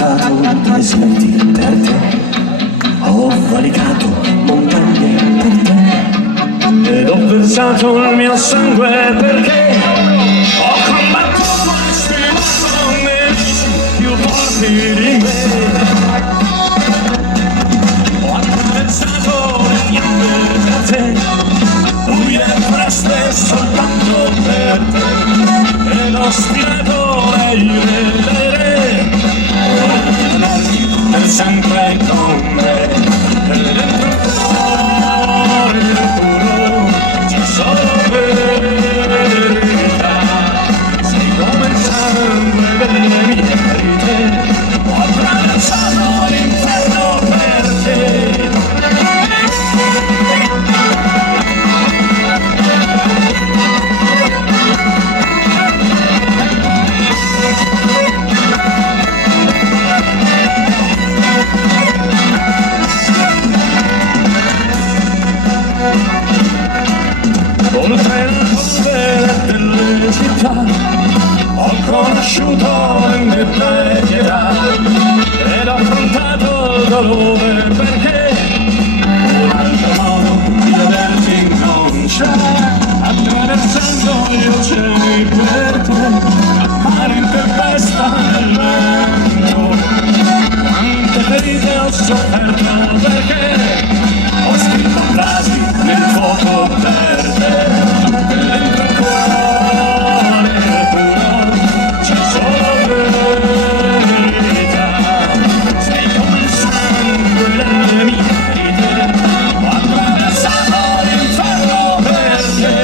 attraversato deserti per te, ho valicato montagne per te, ed ho versato il mio sangue perché ho combattuto e stimato nemici più forti di me. Ho attraversato le fiamme per te, buie e fresche soltanto per te, ed ho spirato le ire dei re, per sempre con me. E dentro il cuore puro c'è solo verità, sei come il sangue delle mie ferite, ho attraversato l'inferno per te. Oltre il polvere delle città ho conosciuto le mie pietà ed ho affrontato il dolore perché un altro modo di averti non c'è, attraversando gli oceani per te, appare in tempesta nel vento. Quante ferite ho sofferto perché ho scritto frasi nel fuoco per te. Dentro il cuore puro c'è solo verità, sei come il sangue delle mie ferite, ho attraversato l'inferno per te.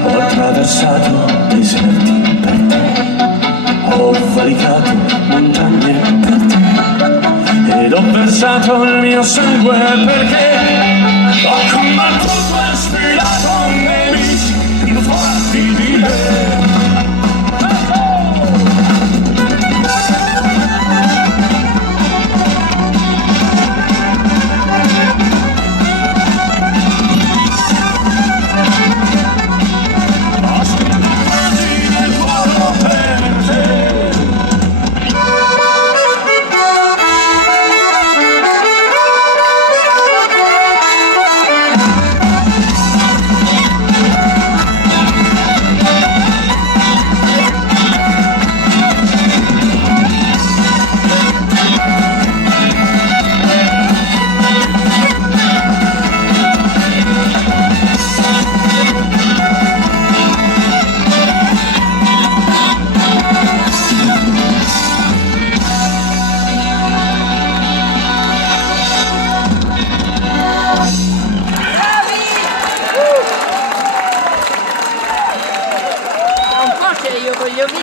Ho attraversato deserti per te, ho valicato montagne per te, ed ho versato il mio sangue perché ho combattuto